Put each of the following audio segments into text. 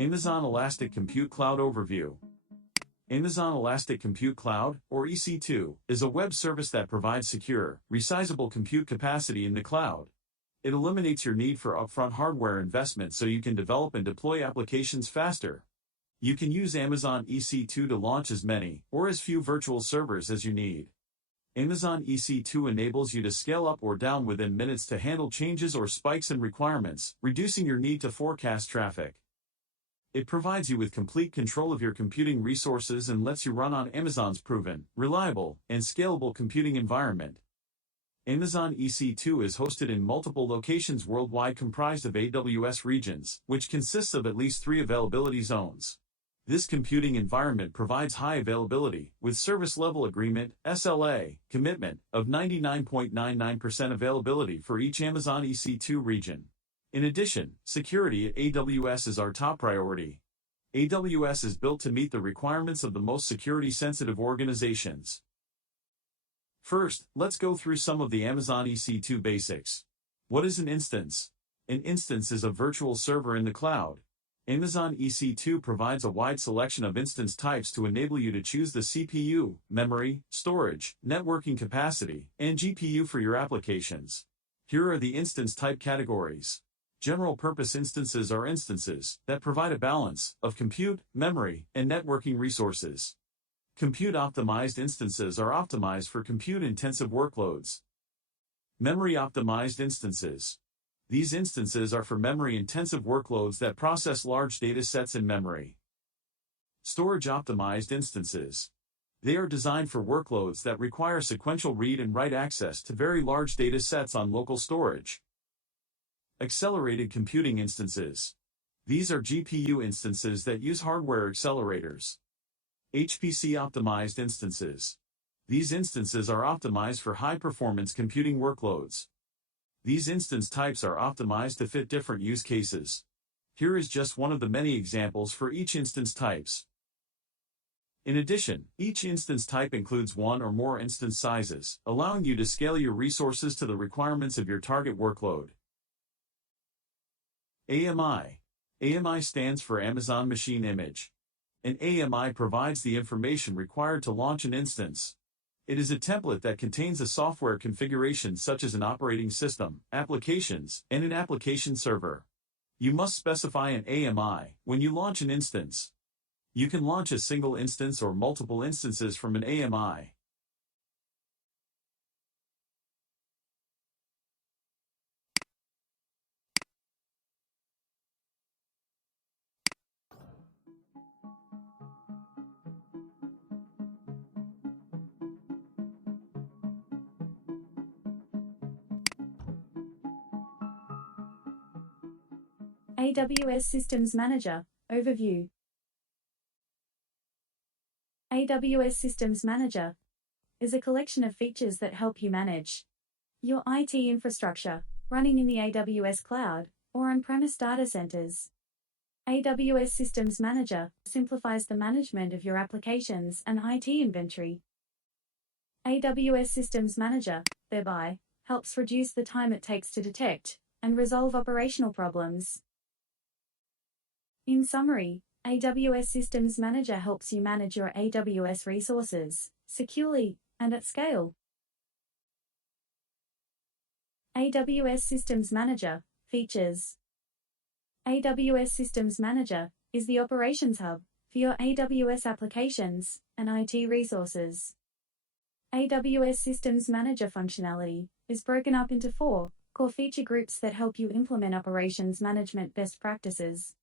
Amazon Elastic Compute Cloud Overview. Amazon Elastic Compute Cloud, or EC2, is a web service that provides secure, resizable compute capacity in the cloud. It eliminates your need for upfront hardware investment so you can develop and deploy applications faster. You can use Amazon EC2 to launch as many or as few virtual servers as you need. Amazon EC2 enables you to scale up or down within minutes to handle changes or spikes in requirements, reducing your need to forecast traffic. It provides you with complete control of your computing resources and lets you run on Amazon's proven, reliable, and scalable computing environment. Amazon EC2 is hosted in multiple locations worldwide comprised of AWS regions, which consists of at least 3 availability zones. This computing environment provides high availability, with service level agreement (SLA) commitment of 99.99% availability for each Amazon EC2 region. In addition, security at AWS is our top priority. AWS is built to meet the requirements of the most security-sensitive organizations. First, let's go through some of the Amazon EC2 basics. What is an instance? An instance is a virtual server in the cloud. Amazon EC2 provides a wide selection of instance types to enable you to choose the CPU, memory, storage, networking capacity, and GPU for your applications. Here are the instance type categories. General-purpose instances are instances that provide a balance of compute, memory, and networking resources. Compute-optimized instances are optimized for compute-intensive workloads. Memory-optimized instances. These instances are for memory-intensive workloads that process large data sets in memory. Storage-optimized instances. They are designed for workloads that require sequential read and write access to very large data sets on local storage. Accelerated computing instances. These are GPU instances that use hardware accelerators. HPC-optimized instances. These instances are optimized for high-performance computing workloads. These instance types are optimized to fit different use cases. Here is just one of the many examples for each instance types. In addition, each instance type includes one or more instance sizes, allowing you to scale your resources to the requirements of your target workload. AMI. AMI stands for Amazon Machine Image. An AMI provides the information required to launch an instance. It is a template that contains a software configuration such as an operating system, applications, and an application server. You must specify an AMI when you launch an instance. You can launch a single instance or multiple instances from an AMI. AWS Systems Manager Overview. AWS Systems Manager is a collection of features that help you manage your IT infrastructure running in the AWS cloud or on-premise data centers. AWS Systems Manager simplifies the management of your applications and IT inventory. AWS Systems Manager, thereby, helps reduce the time it takes to detect and resolve operational problems. In summary, AWS Systems Manager helps you manage your AWS resources securely and at scale. AWS Systems Manager features. AWS Systems Manager is the operations hub for your AWS applications and IT resources. AWS Systems Manager functionality is broken up into 4 core feature groups that help you implement operations management best practices.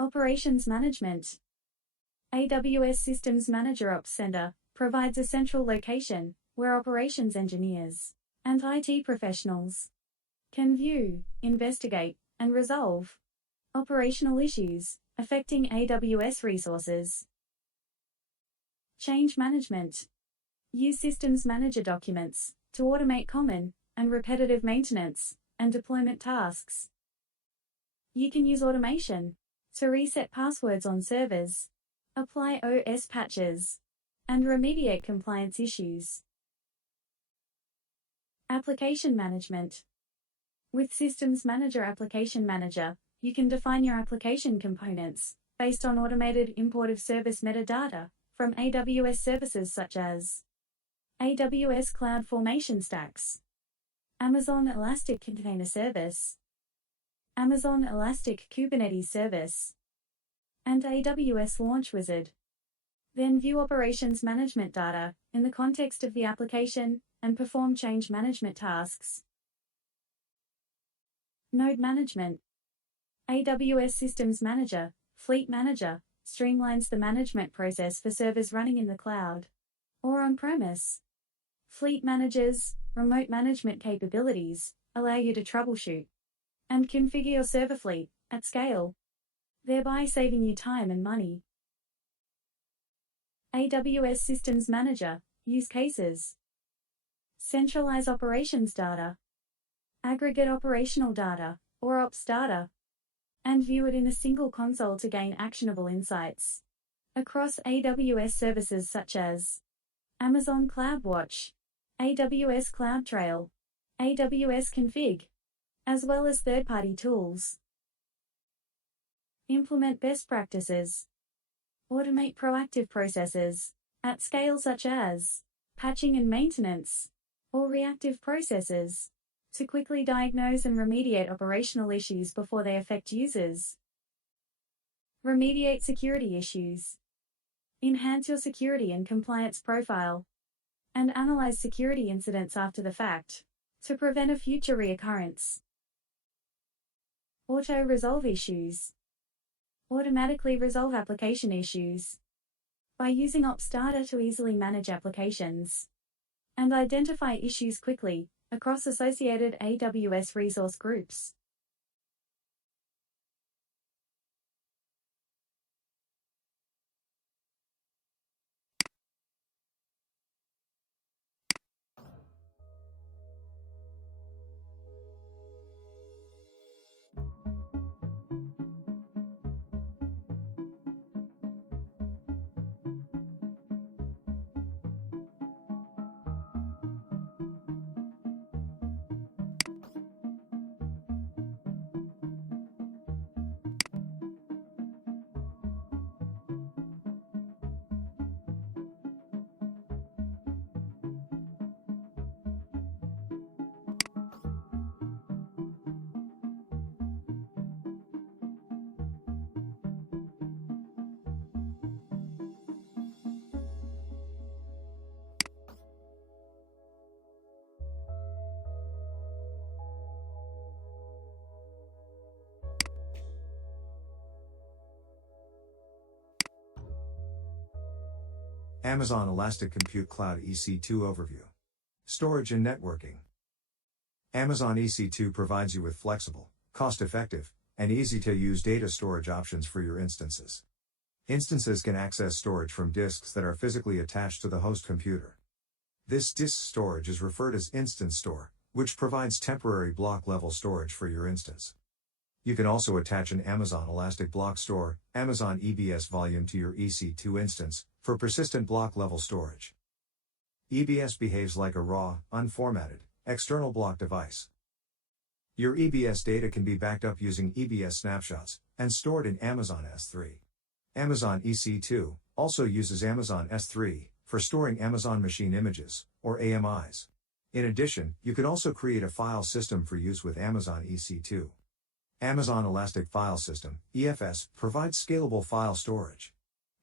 Operations Management. AWS Systems Manager Ops Center provides a central location where operations engineers and IT professionals can view, investigate, and resolve operational issues affecting AWS resources. Change Management. Use Systems Manager documents to automate common and repetitive maintenance and deployment tasks. You can use automation to reset passwords on servers, apply OS patches, and remediate compliance issues. Application Management. With Systems Manager Application Manager, you can define your application components based on automated import of service metadata from AWS services such as AWS Cloud Formation Stacks, Amazon Elastic Container Service, Amazon Elastic Kubernetes Service, and AWS Launch Wizard. Then view operations management data in the context of the application and perform change management tasks. Node management. AWS Systems Manager, Fleet Manager, streamlines the management process for servers running in the cloud or on-premise. Fleet Manager's remote management capabilities allow you to troubleshoot and configure your server fleet at scale, thereby saving you time and money. AWS Systems Manager, use cases. Centralize operations data, aggregate operational data, or ops data, and view it in a single console to gain actionable insights across AWS services such as Amazon CloudWatch, AWS CloudTrail, AWS Config, as well as third-party tools. Implement best practices. Automate proactive processes at scale such as patching and maintenance, or reactive processes to quickly diagnose and remediate operational issues before they affect users. Remediate security issues. Enhance your security and compliance profile, and analyze security incidents after the fact to prevent a future reoccurrence. Auto-resolve issues. Automatically resolve application issues by using ops data to easily manage applications and identify issues quickly across associated AWS resource groups. Amazon Elastic Compute Cloud EC2 Overview. Storage and Networking. Amazon EC2 provides you with flexible, cost-effective, and easy-to-use data storage options for your instances. Instances can access storage from disks that are physically attached to the host computer. This disk storage is referred as Instance Store, which provides temporary block-level storage for your instance. You can also attach an Amazon Elastic Block Store, Amazon EBS volume to your EC2 instance, for persistent block-level storage. EBS behaves like a raw, unformatted, external block device. Your EBS data can be backed up using EBS snapshots, and stored in Amazon S3. Amazon EC2 also uses Amazon S3 for storing Amazon Machine Images, or AMIs. In addition, you can also create a file system for use with Amazon EC2. Amazon Elastic File System, EFS, provides scalable file storage.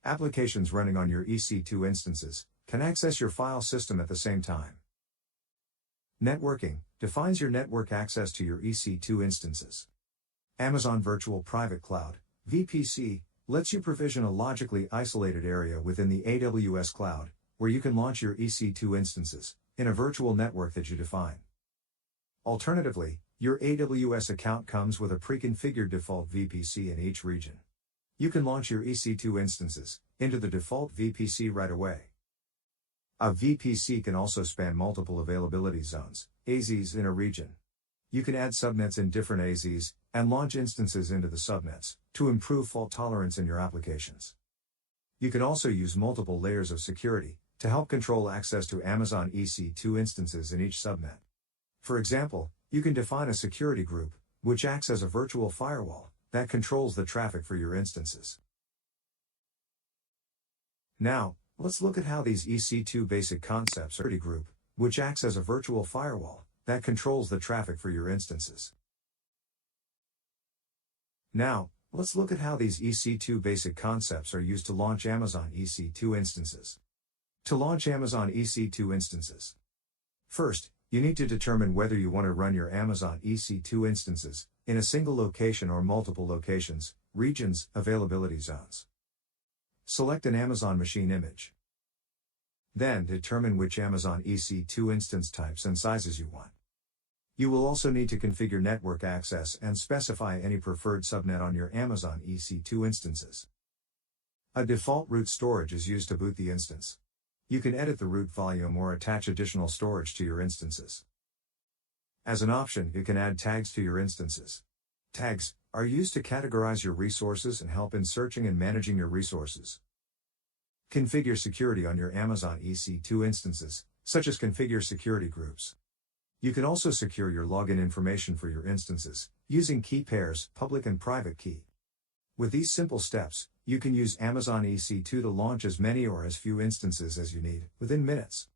Applications running on your EC2 instances can access your file system at the same time. Networking defines your network access to your EC2 instances. Amazon Virtual Private Cloud, VPC, lets you provision a logically isolated area within the AWS cloud, where you can launch your EC2 instances in a virtual network that you define. Alternatively, your AWS account comes with a pre-configured default VPC in each region. You can launch your EC2 instances into the default VPC right away. A VPC can also span multiple availability zones, AZs, in a region. You can add subnets in different AZs and launch instances into the subnets to improve fault tolerance in your applications. You can also use multiple layers of security to help control access to Amazon EC2 instances in each subnet. For example, you can define a security group, which acts as a virtual firewall, that controls the traffic for your instances. Now, let's look at how these EC2 basic concepts are group, which acts as a virtual firewall that controls the traffic for your instances. Now, let's look at how these EC2 basic concepts are used to launch Amazon EC2 instances. To launch Amazon EC2 instances, first, you need to determine whether you want to run your Amazon EC2 instances in a single location or multiple locations, regions, availability zones. Select an Amazon machine image. Then determine which Amazon EC2 instance types and sizes you want. You will also need to configure network access and specify any preferred subnet on your Amazon EC2 instances. A default root storage is used to boot the instance. You can edit the root volume or attach additional storage to your instances. As an option, you can add tags to your instances. Tags are used to categorize your resources and help in searching and managing your resources. Configure security on your Amazon EC2 instances, such as configure security groups. You can also secure your login information for your instances, using key pairs, public and private key. With these simple steps, you can use Amazon EC2 to launch as many or as few instances as you need, within minutes.